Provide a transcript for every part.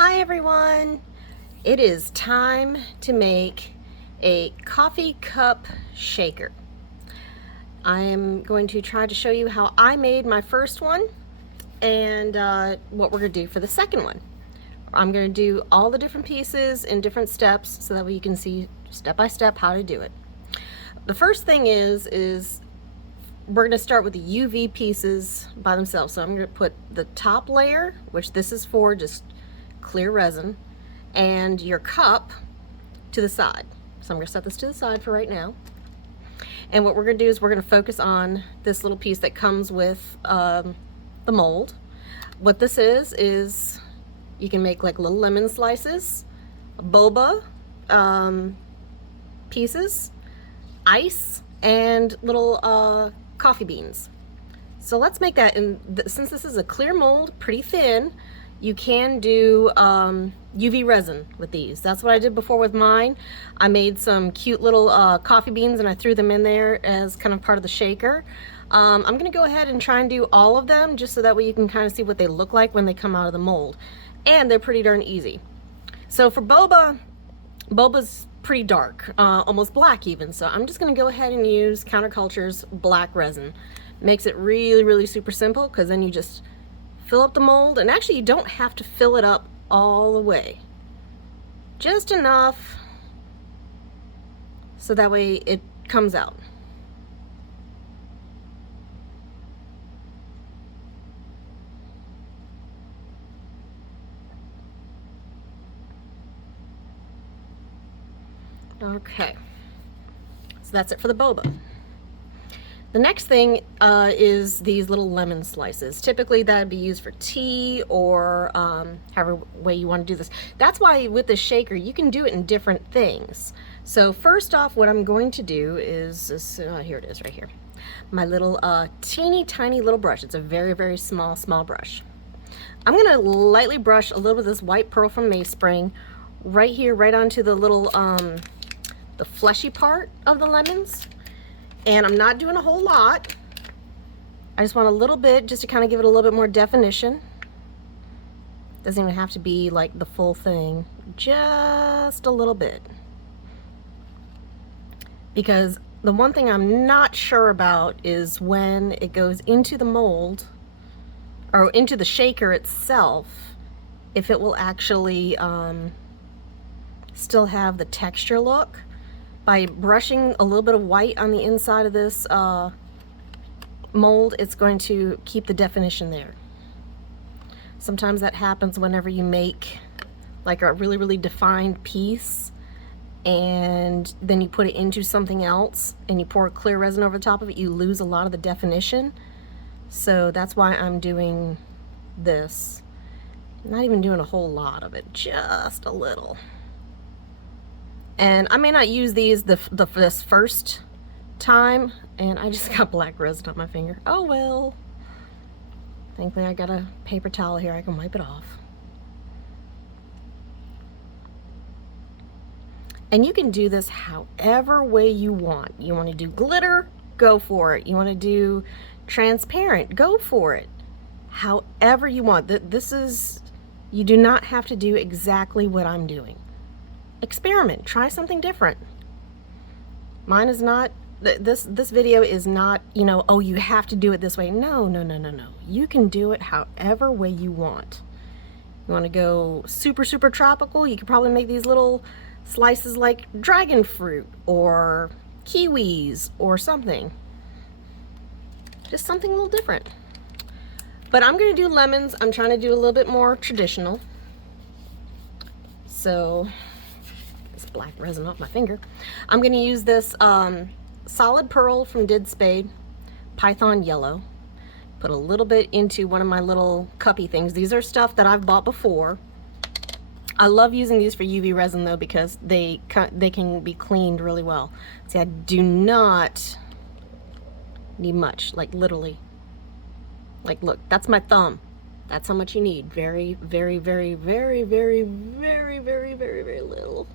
Hi everyone! It is time to make a coffee cup shaker. I am going to try to show you how I made my first one and what we're going to do for the second one. I'm going to do all the different pieces in different steps so that way you can see step by step how to do it. The first thing is we're going to start with the UV pieces by themselves. So I'm going to put the top layer, which this is for just clear resin, and your cup to the side. So I'm going to set this to the side for right now. And what we're going to do is we're going to focus on this little piece that comes with the mold. What this is you can make like little lemon slices, boba pieces, ice, and little coffee beans. So let's make that. And since this is a clear mold, pretty thin, you can do UV resin with these. That's what I did before with mine. I made some cute little coffee beans and I threw them in there as kind of part of the shaker. I'm gonna go ahead and try and do all of them just so that way you can kind of see what they look like when they come out of the mold. And they're pretty darn easy. So for boba's pretty dark, almost black even. So I'm just gonna go ahead and use Counterculture's black resin. Makes it really, really super simple because then you just fill up the mold, and actually you don't have to fill it up all the way. Just enough so that way it comes out. Okay, so that's it for the boba. The next thing is these little lemon slices. Typically that would be used for tea or however way you want to do this. That's why with the shaker you can do it in different things. So first off, what I'm going to do is here it is right here. My little teeny tiny little brush. It's a very, very small brush. I'm going to lightly brush a little bit of this white pearl from May Spring right here, right onto the little the fleshy part of the lemons. And I'm not doing a whole lot. I just want a little bit just to kind of give it a little bit more definition. Doesn't even have to be like the full thing, just a little bit. Because the one thing I'm not sure about is when it goes into the mold or into the shaker itself, if it will actually still have the texture look. By brushing a little bit of white on the inside of this mold, it's going to keep the definition there. Sometimes that happens whenever you make like a really, really defined piece and then you put it into something else and you pour clear resin over the top of it, you lose a lot of the definition. So that's why I'm doing this. I'm not even doing a whole lot of it, just a little. And I may not use these this first time, and I just got black resin on my finger. Oh well. Thankfully I got a paper towel here, I can wipe it off. And you can do this however way you want. You want to do glitter, go for it. You want to do transparent, go for it. However you want. You do not have to do exactly what I'm doing. Experiment, try something different. Mine is not, this video is not, you know, oh, you have to do it this way. No. You can do it however way you want. You want to go super, super tropical, you could probably make these little slices like dragon fruit or kiwis or something. Just something a little different. But I'm going to do lemons. I'm trying to do a little bit more traditional. So black resin off my finger. I'm going to use this solid pearl from Did Spade, Python Yellow. Put a little bit into one of my little cuppy things. These are stuff that I've bought before. I love using these for UV resin though because they can be cleaned really well. See, I do not need much, like literally. Like look, that's my thumb. That's how much you need. Very, very, very, very, very, very, very, very, very little.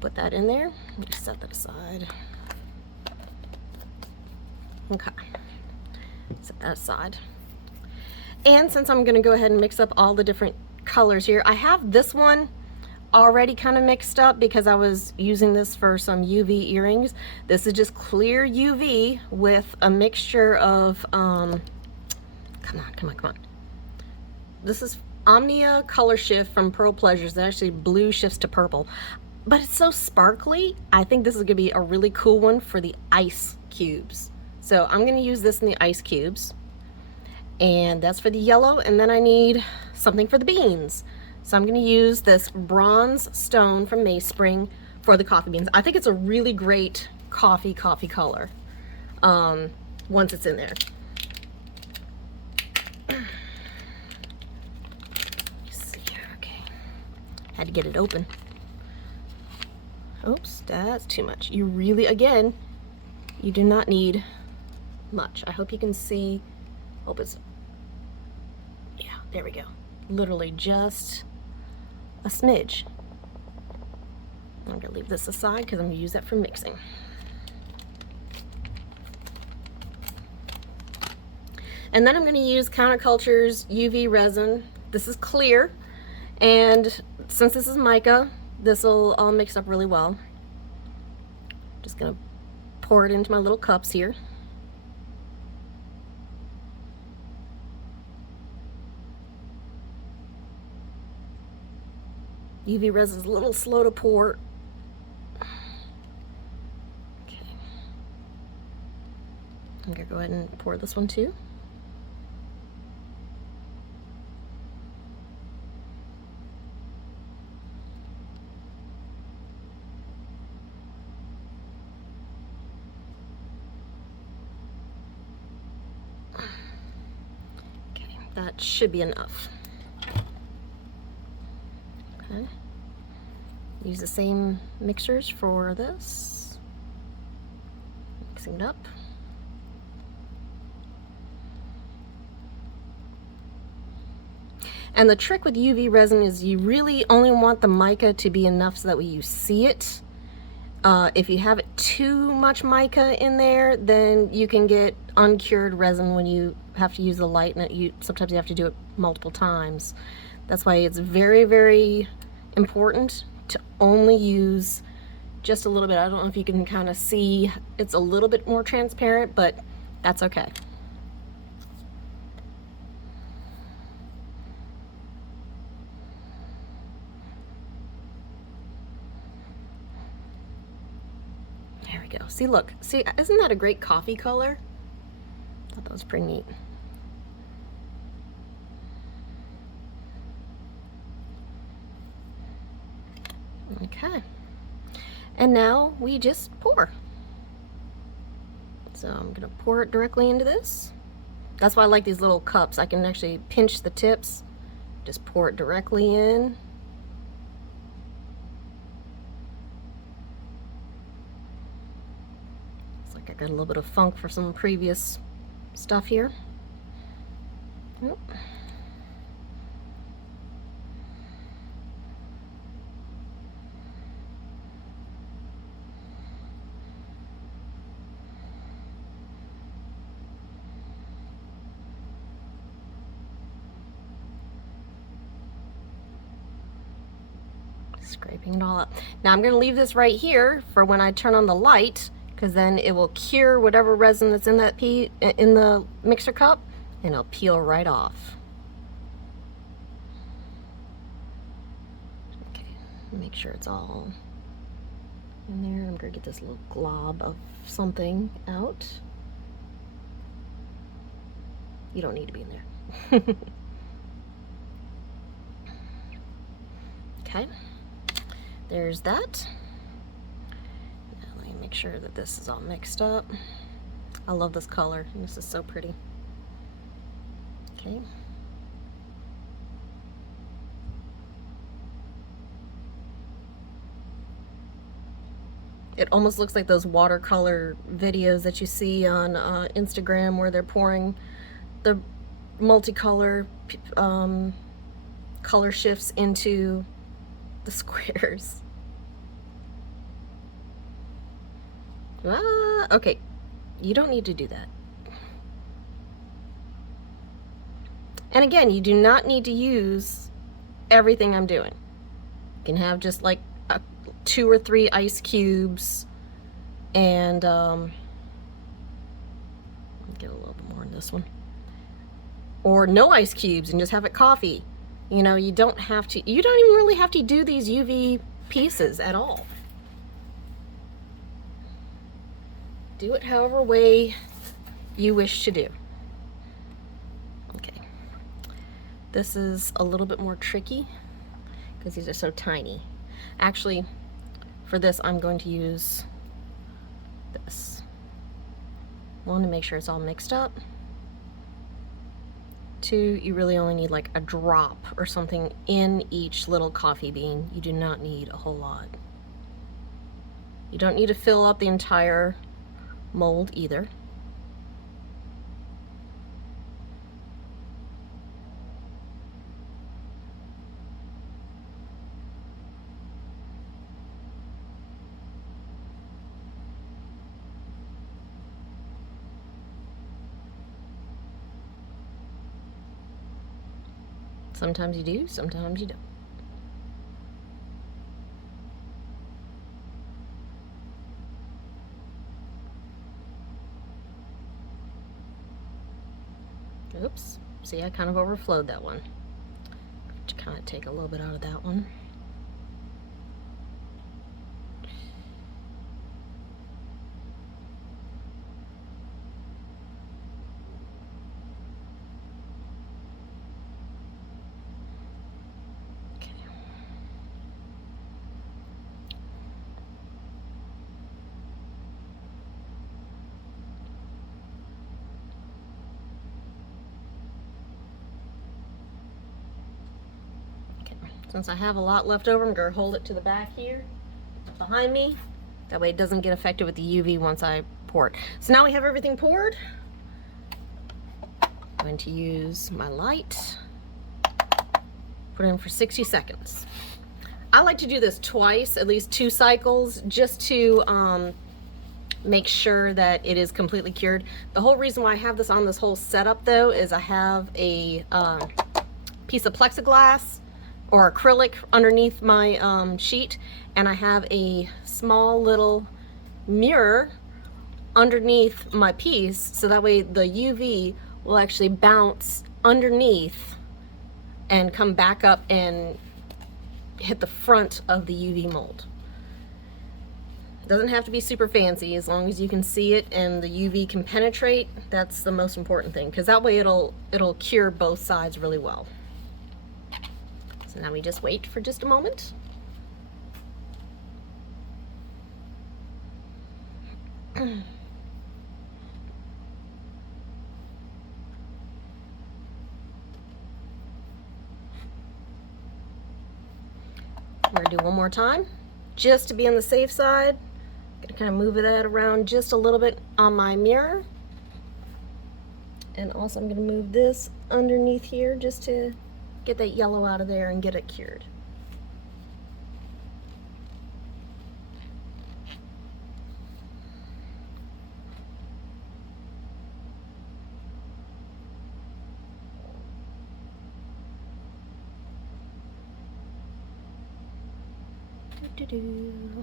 Put that in there. Just set that aside. Okay. Set that aside. And since I'm gonna go ahead and mix up all the different colors here, I have this one already kind of mixed up because I was using this for some UV earrings. This is just clear UV with a mixture of, come on. This is Omnia Color Shift from Pearl Pleasures. That actually blue shifts to purple. But it's so sparkly. I think this is gonna be a really cool one for the ice cubes. So I'm gonna use this in the ice cubes. And that's for the yellow, and then I need something for the beans. So I'm gonna use this bronze stone from Mayspring for the coffee beans. I think it's a really great coffee color once it's in there. Let's see here, okay. Had to get it open. Oops, that's too much. You really, again, you do not need much. I hope you can see. Hope it's, yeah, there we go. Literally just a smidge. I'm gonna leave this aside because I'm gonna use that for mixing. And then I'm gonna use Counterculture's UV resin. This is clear, and since this is mica, this will all mix up really well. Just gonna pour it into my little cups here. UV resin is a little slow to pour. Okay. I'm gonna go ahead and pour this one too. Okay, that should be enough. Okay. Use the same mixers for this. Mixing it up. And the trick with UV resin is you really only want the mica to be enough so that way you see it. If you have too much mica in there, then you can get uncured resin when you have to use the light, and sometimes you have to do it multiple times. That's why it's very, very important to only use just a little bit. I don't know if you can kind of see, it's a little bit more transparent, but that's okay. There we go. See, look, see, isn't that a great coffee color? I thought that was pretty neat. Okay, and now we just pour. So I'm gonna pour it directly into this. That's why I like these little cups. I can actually pinch the tips, just pour it directly in. It's like I got a little bit of funk for some previous stuff here. Yep. Scraping it all up. Now I'm going to leave this right here for when I turn on the light, because then it will cure whatever resin that's in that in the mixer cup, and it'll peel right off. Okay, make sure it's all in there. I'm going to get this little glob of something out. You don't need to be in there. Okay. There's that. Now let me make sure that this is all mixed up. I love this color. This is so pretty. Okay. It almost looks like those watercolor videos that you see on Instagram where they're pouring the multicolor color shifts into the squares. Okay, you don't need to do that. And again, you do not need to use everything I'm doing. You can have just like 2 or 3 ice cubes, and get a little bit more in this one. Or no ice cubes and just have it coffee. You know, you don't even really have to do these UV pieces at all. Do it however way you wish to do. Okay. This is a little bit more tricky because these are so tiny. Actually, for this, I'm going to use this. 1, to make sure it's all mixed up. 2, you really only need like a drop or something in each little coffee bean. You do not need a whole lot. You don't need to fill up the entire mold either. Sometimes you do, sometimes you don't. Oops, see, I kind of overflowed that one. To kind of take a little bit out of that one. Since I have a lot left over, I'm going to hold it to the back here, behind me. That way it doesn't get affected with the UV once I pour it. So now we have everything poured. I'm going to use my light. Put it in for 60 seconds. I like to do this twice, at least 2 cycles, just to make sure that it is completely cured. The whole reason why I have this on this whole setup, though, is I have a piece of plexiglass or acrylic underneath my sheet, and I have a small little mirror underneath my piece, so that way the UV will actually bounce underneath and come back up and hit the front of the UV mold. It doesn't have to be super fancy, as long as you can see it and the UV can penetrate. That's the most important thing, because that way it'll cure both sides really well. So now we just wait for just a moment. We're gonna do one more time, just to be on the safe side. I'm gonna kind of move that around just a little bit on my mirror. And also I'm gonna move this underneath here just to get that yellow out of there and get it cured.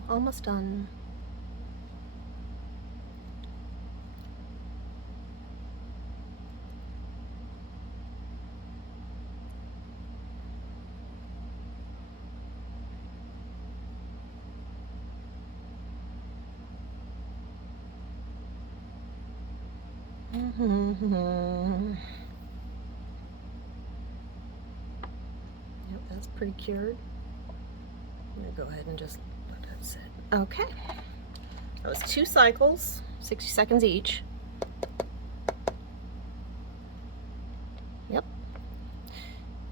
Almost done. Yep, that's pretty cured. I'm gonna go ahead and just let that sit. Okay, that was 2 cycles, 60 seconds each. Yep,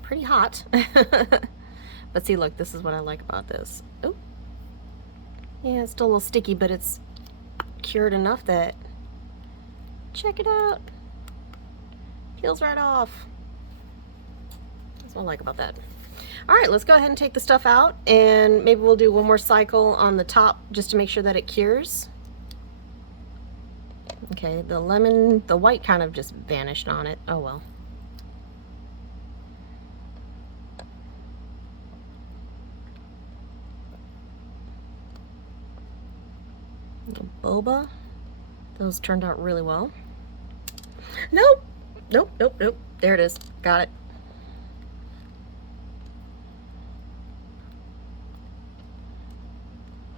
pretty hot. But see, look, this is what I like about this. Oh, yeah, it's still a little sticky, but it's cured enough that, check it out, peels right off. That's what I like about that. All right, let's go ahead and take the stuff out, and maybe we'll do one more cycle on the top just to make sure that it cures. Okay, the lemon, the white kind of just vanished on it. Oh well. Little boba. Those turned out really well. Nope. Nope, nope, nope. There it is. Got it.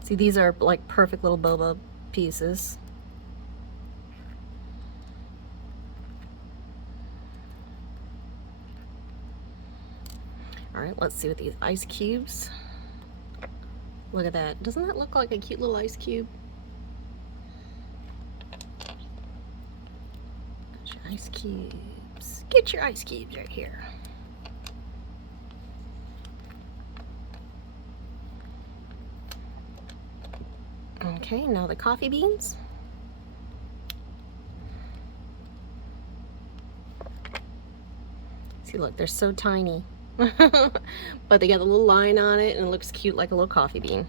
See, these are like perfect little boba pieces. All right, let's see with these ice cubes. Look at that. Doesn't that look like a cute little ice cube? Get your ice cubes. Get your ice cubes right here. Okay, now the coffee beans. See, look, they're so tiny. But they got a little line on it and it looks cute like a little coffee bean.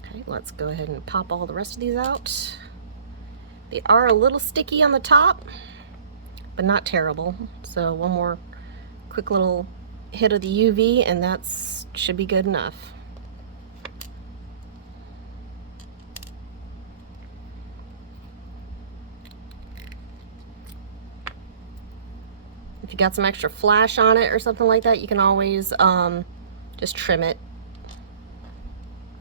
Okay, let's go ahead and pop all the rest of these out. They are a little sticky on the top, but not terrible. So one more quick little hit of the UV and that's should be good enough. If you got some extra flash on it or something like that, you can always just trim it.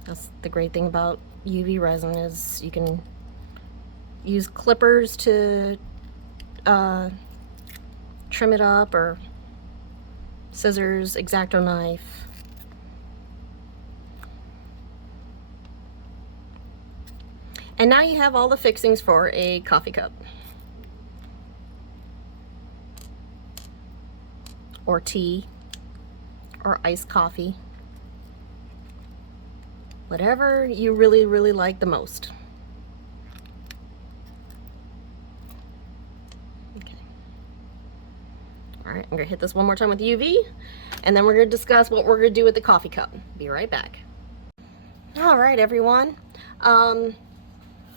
That's the great thing about UV resin is you can use clippers to trim it up, or scissors, X-Acto knife. And now you have all the fixings for a coffee cup. Or tea, or iced coffee. Whatever you really, really like the most. Okay. All right, I'm gonna hit this one more time with UV, and then we're gonna discuss what we're gonna do with the coffee cup. Be right back. All right, everyone. I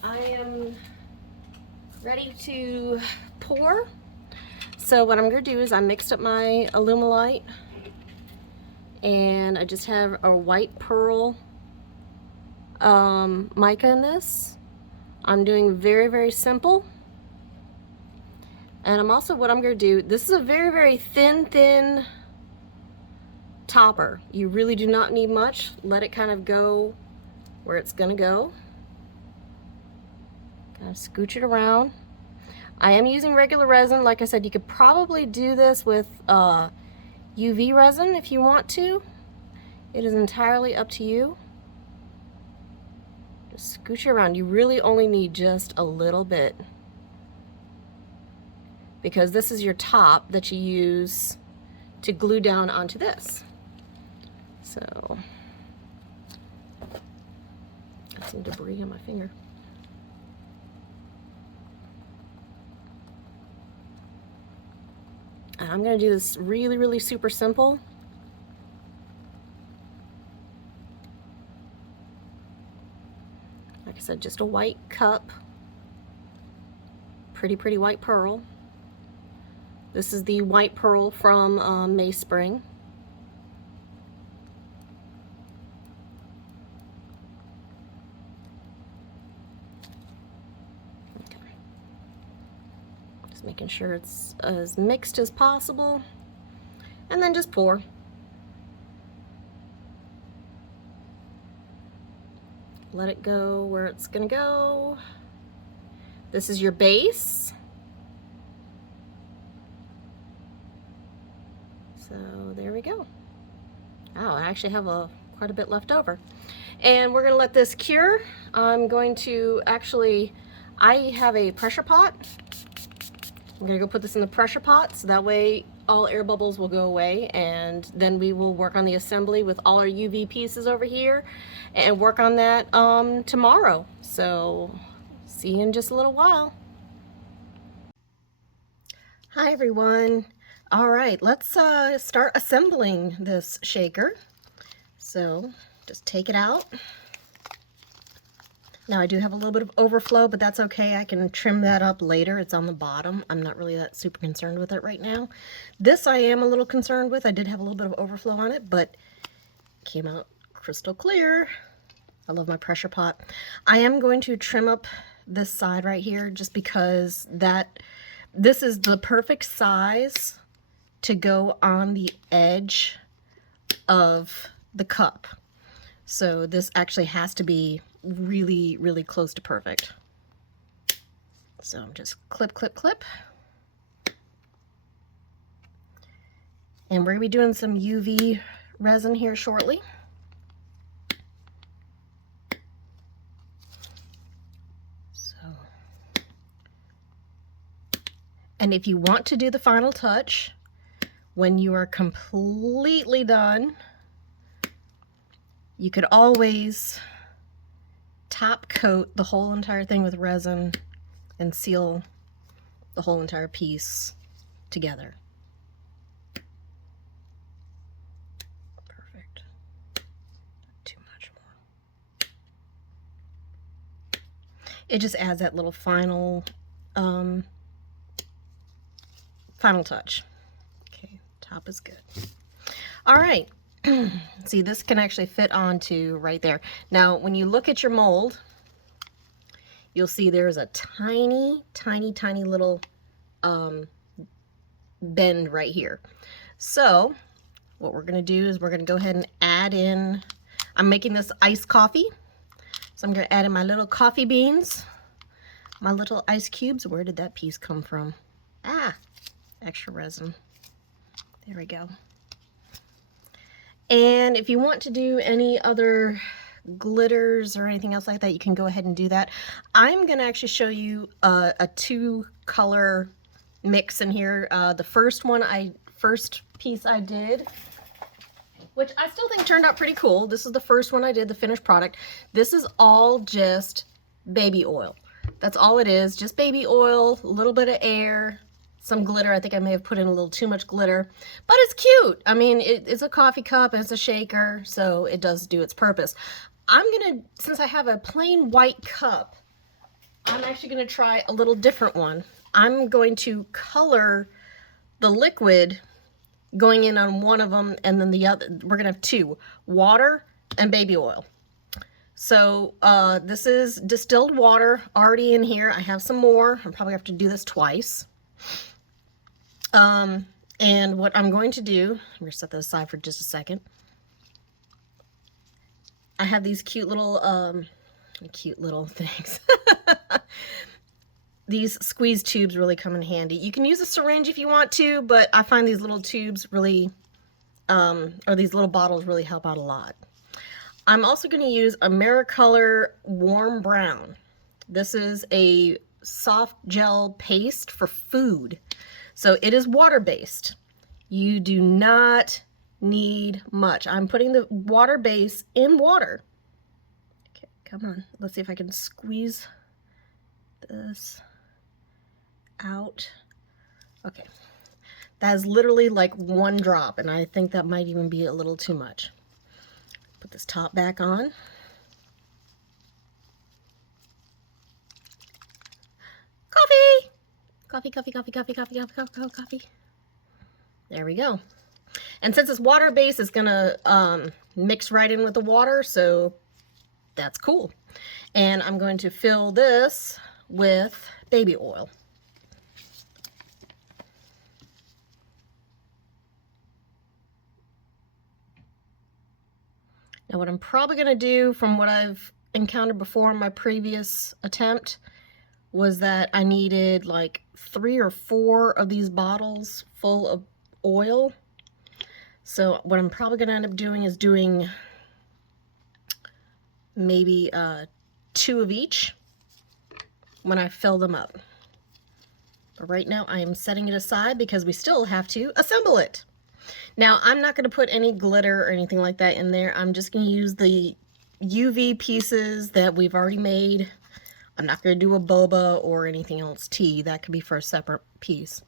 am ready to pour. So what I'm going to do is I mixed up my Alumilite, and I just have a white pearl mica in this. I'm doing very, very simple. And I'm also, what I'm going to do, this is a very, very thin topper. You really do not need much. Let it kind of go where it's going to go. Kind of scooch it around. I am using regular resin. Like I said, you could probably do this with UV resin if you want to. It is entirely up to you. Just scooch it around. You really only need just a little bit, because this is your top that you use to glue down onto this. So, got some debris on my finger. And I'm going to do this really, really super simple. Like I said, just a white cup. Pretty, pretty white pearl. This is the white pearl from May Spring. Making sure it's as mixed as possible, and then just pour. Let it go where it's gonna go. This is your base. So there we go. Oh, I actually have quite a bit left over. And we're gonna let this cure. I'm going to I have a pressure pot. I'm gonna go put this in the pressure pot, so that way all air bubbles will go away, and then we will work on the assembly with all our UV pieces over here and work on that tomorrow. So see you in just a little while. Hi everyone. All right, let's start assembling this shaker. So just take it out. Now I do have a little bit of overflow, but that's okay. I can trim that up later. It's on the bottom. I'm not really that super concerned with it right now. This I am a little concerned with. I did have a little bit of overflow on it, but it came out crystal clear. I love my pressure pot. I am going to trim up this side right here just because this is the perfect size to go on the edge of the cup. So this actually has to be really, really close to perfect. So I'm just clip, clip, clip. And we're gonna be doing some UV resin here shortly. And if you want to do the final touch, when you are completely done, you could always top coat the whole entire thing with resin and seal the whole entire piece together. Perfect. Too much more. It just adds that little final final touch. Okay, top is good. All right. See, this can actually fit onto right there. Now, when you look at your mold, you'll see there's a tiny, tiny, tiny little bend right here. So what we're going to do is we're going to go ahead and add in, I'm making this iced coffee. So I'm going to add in my little coffee beans, my little ice cubes. Where did that piece come from? Ah, extra resin. There we go. And if you want to do any other glitters or anything else like that, you can go ahead and do that. I'm going to actually show you a two-color mix in here. The first piece I did, which I still think turned out pretty cool. This is the first one I did, the finished product. This is all just baby oil. That's all it is, just baby oil, a little bit of air, some glitter. I think I may have put in a little too much glitter, but it's cute. I mean, it's a coffee cup and it's a shaker, so it does do its purpose. Since I have a plain white cup, I'm actually gonna try a little different one. I'm going to color the liquid going in on one of them, and then the other, we're gonna have two, water and baby oil. So this is distilled water already in here. I have some more. I'll probably have to do this twice. And what I'm going to do, I'm going to set that aside for just a second. I have these cute little things. These squeeze tubes really come in handy. You can use a syringe if you want to, but I find these little tubes really, or these little bottles really help out a lot. I'm also going to use AmeriColor Warm Brown. This is a soft gel paste for food. So it is water-based. You do not need much. I'm putting the water base in water. Okay, come on. Let's see if I can squeeze this out. Okay. That is literally like one drop, and I think that might even be a little too much. Put this top back on. Coffee! Coffee, coffee, coffee, coffee, coffee, coffee, coffee, coffee. There we go. And since it's water-based, it's gonna mix right in with the water, so that's cool. And I'm going to fill this with baby oil. Now what I'm probably gonna do, from what I've encountered before in my previous attempt, was that I needed like 3 or 4 of these bottles full of oil. So what I'm probably going to end up doing is doing maybe 2 of each when I fill them up. But right now I am setting it aside because we still have to assemble it. Now I'm not going to put any glitter or anything like that in there. I'm just going to use the UV pieces that we've already made. I'm not going to do a boba or anything else tea. That could be for a separate piece.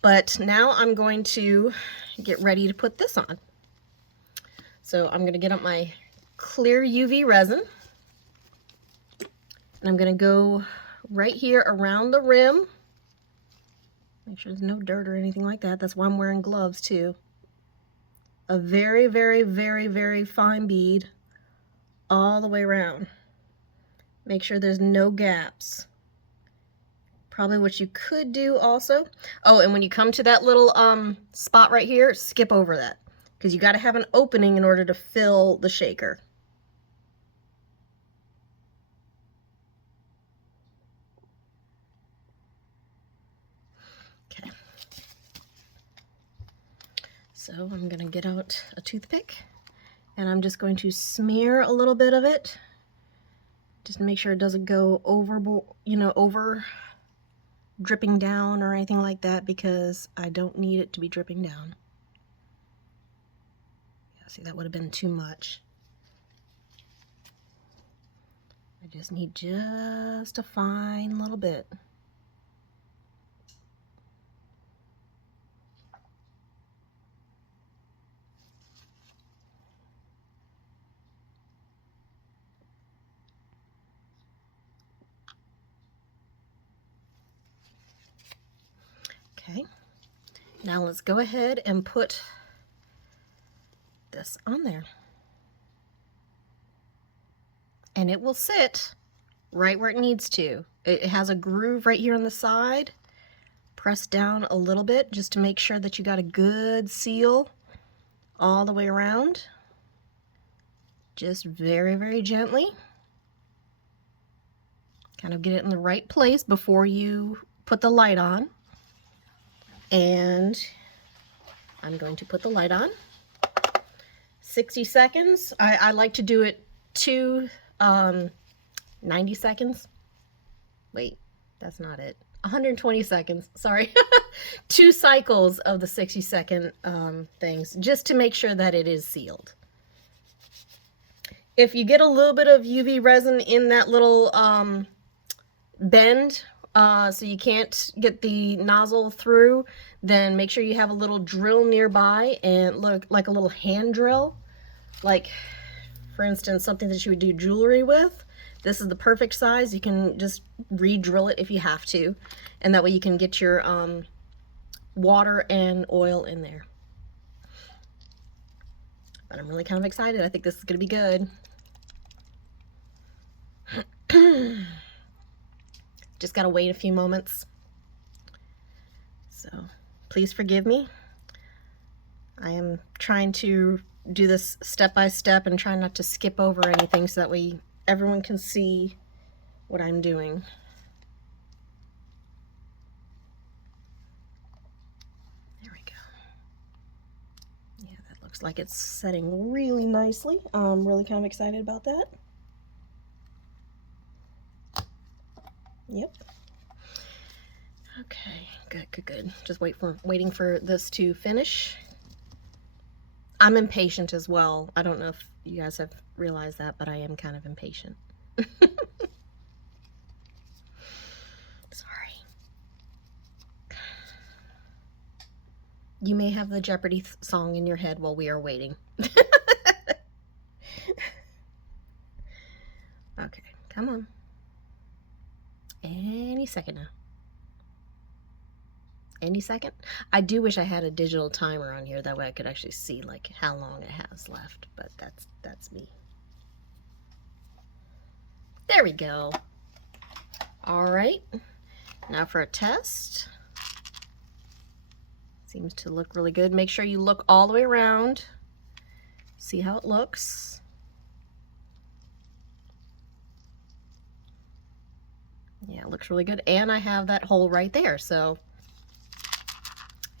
But now I'm going to get ready to put this on. So I'm going to get up my clear UV resin. And I'm going to go right here around the rim. Make sure there's no dirt or anything like that. That's why I'm wearing gloves too. A very, very, very, very fine bead all the way around. Make sure there's no gaps. Probably what you could do also. Oh, and when you come to that little spot right here, skip over that, because you got to have an opening in order to fill the shaker. Okay. So I'm going to get out a toothpick, and I'm just going to smear a little bit of it, just to make sure it doesn't go overboard, you know, over dripping down or anything like that, because I don't need it to be dripping down. Yeah, see, that would have been too much. I just need just a fine little bit. Okay, now let's go ahead and put this on there. And it will sit right where it needs to. It has a groove right here on the side. Press down a little bit just to make sure that you got a good seal all the way around. Just very, very gently. Kind of get it in the right place before you put the light on. And I'm going to put the light on. 60 seconds. I like to do it 90 seconds. Wait, that's not it. 120 seconds, sorry. 2 cycles of the 60-second things, just to make sure that it is sealed. If you get a little bit of UV resin in that little bend, so you can't get the nozzle through, then make sure you have a little drill nearby, and look like a little hand drill, like for instance something that you would do jewelry with. This is the perfect size. You can just re-drill it if you have to, and that way you can get your water and oil in there. But I'm really kind of excited. I think this is going to be good. Just got to wait a few moments. So please forgive me. I am trying to do this step by step and try not to skip over anything, so that way everyone can see what I'm doing. There we go. Yeah, that looks like it's setting really nicely. I'm really kind of excited about that. Yep. Okay, good, good, good. Just waiting for this to finish. I'm impatient as well. I don't know if you guys have realized that, but I am kind of impatient. Sorry. You may have the Jeopardy song in your head while we are waiting. Okay, come on. Any second now. Any second. I do wish I had a digital timer on here, that way I could actually see like how long it has left, but that's me. There we go. All right, now for a test. Seems to look really good. Make sure you look all the way around. See how it looks. Yeah, it looks really good, and I have that hole right there, so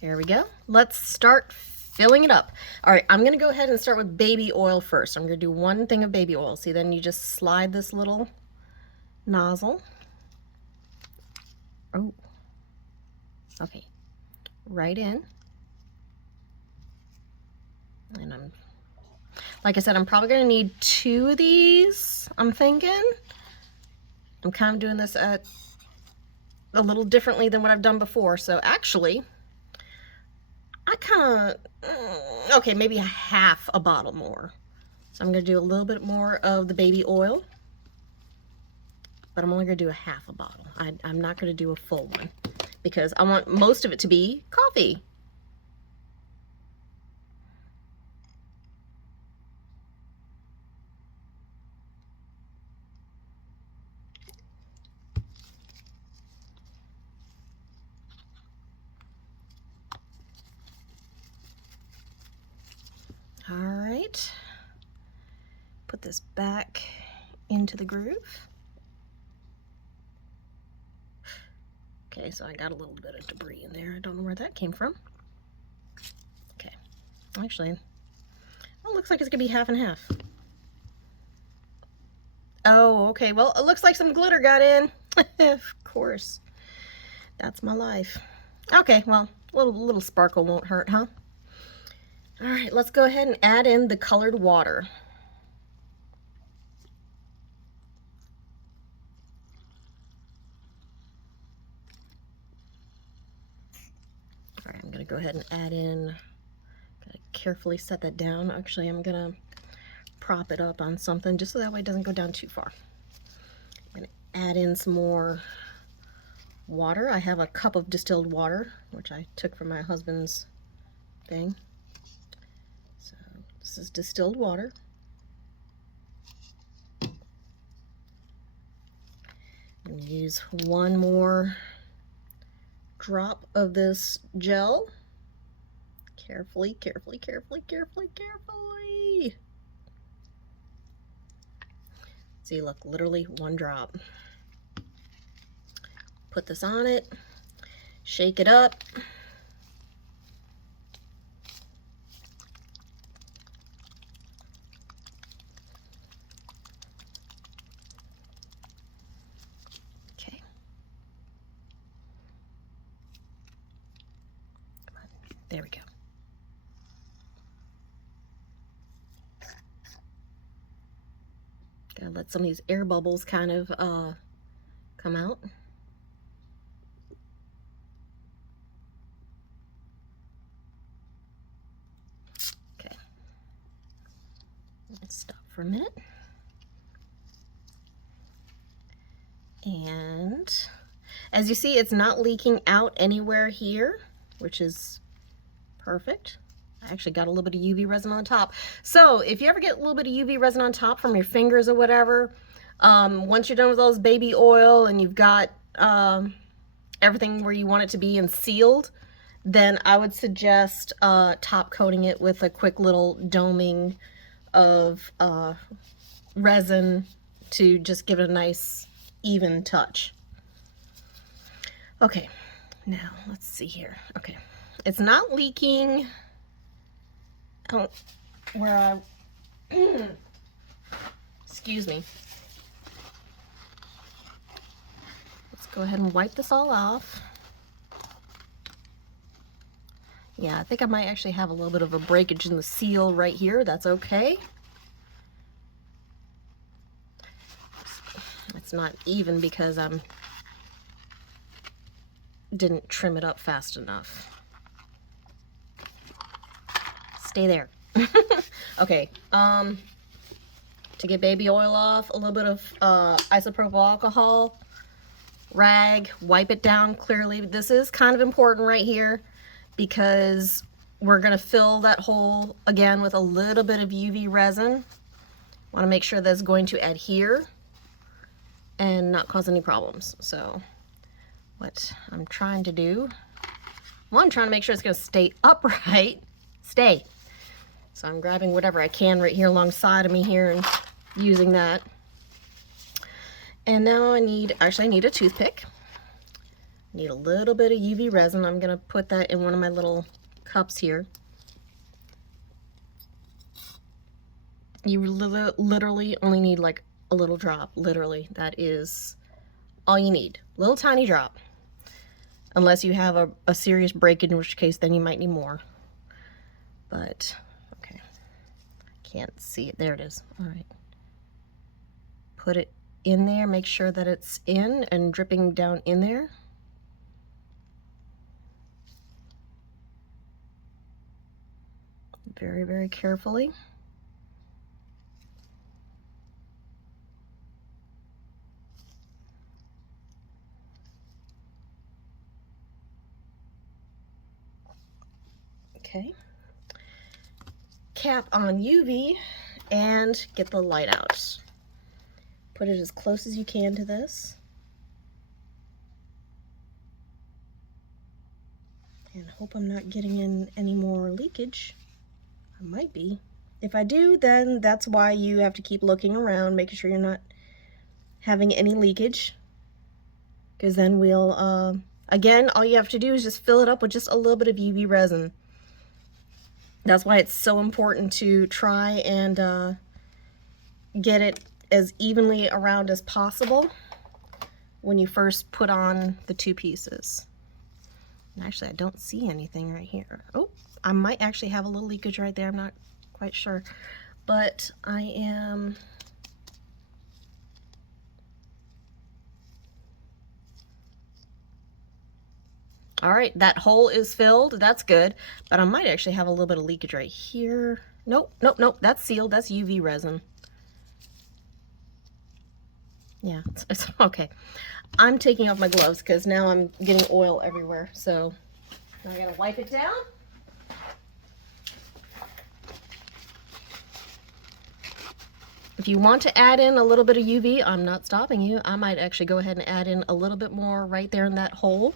there we go. Let's start filling it up. All right, I'm gonna go ahead and start with baby oil first. I'm gonna do 1 thing of baby oil. See, then you just slide this little nozzle. Oh, okay, right in. And like I said, I'm probably gonna need 2 of these, I'm thinking. I'm kind of doing this a little differently than what I've done before. So actually, I kind of, okay, maybe half a bottle more. So I'm going to do a little bit more of the baby oil, but I'm only going to do a half a bottle. I'm not going to do a full one because I want most of it to be coffee. this back into the groove. Okay, so I got a little bit of debris in there. I don't know where that came from. Okay, actually, it looks like it's gonna be half and half. Oh, okay, well, it looks like some glitter got in. Of course, that's my life. Okay, well, a little sparkle won't hurt, huh? All right, let's go ahead and add in the colored water. All right, I'm gonna go ahead and add in, gotta carefully set that down. Actually, I'm gonna prop it up on something just so that way it doesn't go down too far. I'm gonna add in some more water. I have a cup of distilled water, which I took from my husband's thing. So this is distilled water. I'm gonna use one more drop of this gel. Carefully, carefully, carefully, carefully, carefully. See, look, literally one drop. Put this on it, shake it up. Okay. Come on. There we go. Gotta let some of these air bubbles kind of come out. Okay. Let's stop for a minute. And as you see, it's not leaking out anywhere here, which is perfect. I actually got a little bit of UV resin on the top. So if you ever get a little bit of UV resin on top from your fingers or whatever, once you're done with those baby oil and you've got everything where you want it to be and sealed, then I would suggest top coating it with a quick little doming of resin to just give it a nice even touch. Okay, now let's see here. Okay, it's not leaking out where I excuse me. Let's go ahead and wipe this all off. Yeah, I think I might actually have a little bit of a breakage in the seal right here. That's okay. It's not even because I didn't trim it up fast enough. Stay there. Okay, to get baby oil off, a little bit of isopropyl alcohol, rag, wipe it down clearly. This is kind of important right here because we're gonna fill that hole again with a little bit of UV resin. Wanna make sure that's going to adhere and not cause any problems. So what I'm trying to do, one, trying to make sure it's gonna stay upright, stay. So I'm grabbing whatever I can right here alongside of me here and using that. And now I need a toothpick. I need a little bit of UV resin. I'm gonna put that in one of my little cups here. You literally only need like a little drop, literally. That is all you need, little tiny drop. Unless you have a serious breakage, in which case then you might need more. But, okay, can't see it, there it is, all right. Put it in there, make sure that it's in and dripping down in there. Very, very carefully. Okay. Cap on UV and get the light out. Put it as close as you can to this. And hope I'm not getting in any more leakage. I might be. If I do, then that's why you have to keep looking around, making sure you're not having any leakage. Because then we'll, again, all you have to do is just fill it up with just a little bit of UV resin. That's why it's so important to try and get it as evenly around as possible when you first put on the two pieces. And actually, I don't see anything right here. Oh, I might actually have a little leakage right there. I'm not quite sure. But I am... All right, that hole is filled. That's good. But I might actually have a little bit of leakage right here. Nope, nope, nope. That's sealed. That's UV resin. Yeah, it's okay. I'm taking off my gloves because now I'm getting oil everywhere. So now I gotta wipe it down. If you want to add in a little bit of UV, I'm not stopping you. I might actually go ahead and add in a little bit more right there in that hole.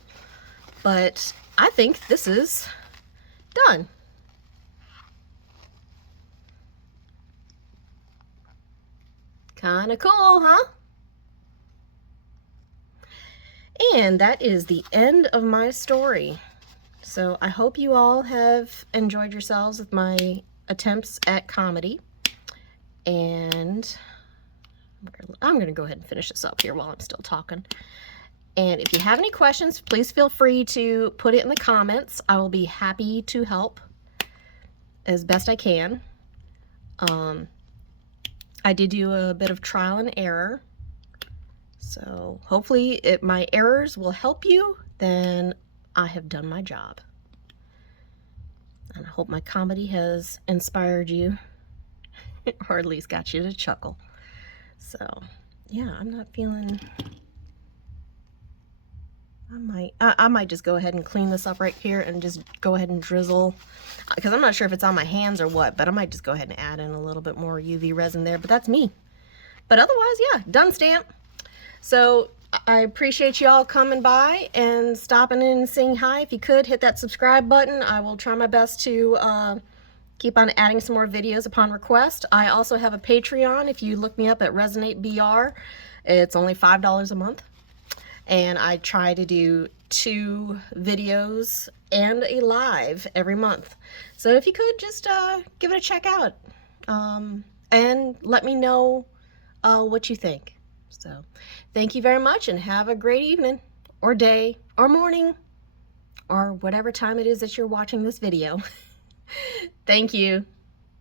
But I think this is done. Kind of cool, huh? And that is the end of my story. So I hope you all have enjoyed yourselves with my attempts at comedy. And I'm going to go ahead and finish this up here while I'm still talking. And if you have any questions, please feel free to put it in the comments. I will be happy to help as best I can. I did do a bit of trial and error. So hopefully my errors will help you. Then I have done my job. And I hope my comedy has inspired you. Or at least got you to chuckle. So yeah, I'm not feeling... I might just go ahead and clean this up right here and just go ahead and drizzle, because I'm not sure if it's on my hands or what, but I might just go ahead and add in a little bit more UV resin there, but that's me. But otherwise, yeah, done stamp. So I appreciate y'all coming by and stopping in and saying hi. If you could, hit that subscribe button. I will try my best to keep on adding some more videos upon request. I also have a Patreon. If you look me up at Resonate BR, it's only $5 a month. And I try to do 2 videos and a live every month. So if you could, just give it a check out. And let me know what you think. So thank you very much and have a great evening or day or morning or whatever time it is that you're watching this video. Thank you.